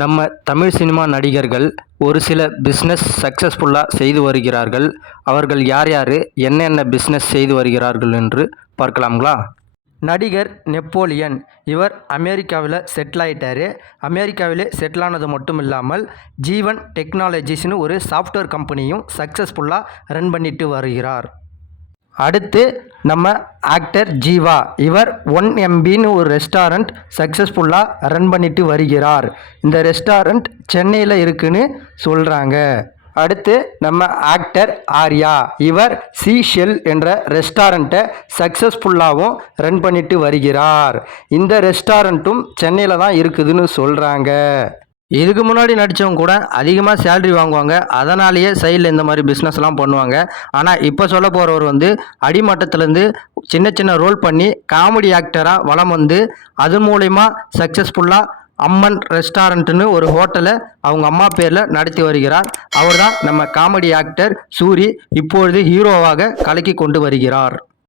நம்ம தமிழ் சினிமா நடிகர்கள் ஒரு சில பிஸ்னஸ் சக்ஸஸ்ஃபுல்லாக செய்து வருகிறார்கள். அவர்கள் யார் யார், என்னென்ன பிஸ்னஸ் செய்து வருகிறார்கள் என்று பார்க்கலாங்களா? நடிகர் நெப்போலியன் இவர் அமெரிக்காவில் செட்டில் ஆகிட்டார். அமெரிக்காவிலே செட்டில் ஆனது மட்டும் இல்லாமல் ஜீவன் டெக்னாலஜிஸ்னு ஒரு சாஃப்ட்வேர் கம்பெனியும் சக்ஸஸ்ஃபுல்லாக ரன் பண்ணிட்டு வருகிறார். அடுத்து நம்ம ஆக்டர் ஜீவா, இவர் 1MBன்னு ஒரு ரெஸ்டாரண்ட் சக்ஸஸ்ஃபுல்லாக ரன் பண்ணிட்டு வருகிறார். இந்த ரெஸ்டாரண்ட் சென்னையில் இருக்குன்னு சொல்கிறாங்க. அடுத்து நம்ம ஆக்டர் ஆர்யா, இவர் சீஷெல் என்ற ரெஸ்டாரண்ட்டை சக்ஸஸ்ஃபுல்லாகவும் ரன் பண்ணிட்டு வருகிறார். இந்த ரெஸ்டாரண்ட்டும் சென்னையில் தான் இருக்குதுன்னு சொல்கிறாங்க. இதுக்கு முன்னாடி நடித்தவங்க கூட அதிகமாக சேலரி வாங்குவாங்க, அதனாலேயே சைடில் இந்த மாதிரி பிஸ்னஸ்லாம் பண்ணுவாங்க. ஆனால் இப்போ சொல்ல போகிறவர் அடிமட்டத்திலேருந்து சின்ன சின்ன ரோல் பண்ணி காமெடி ஆக்டராக வலம் வந்து அது மூலயமா சக்ஸஸ்ஃபுல்லாக அம்மன் ரெஸ்டாரண்ட்டுன்னு ஒரு ஹோட்டலை அவங்க அம்மா பேரில் நடத்தி வருகிறார். அவர் தான் நம்ம காமெடி ஆக்டர் சூரி, இப்பொழுது ஹீரோவாக கலக்கி கொண்டு வருகிறார்.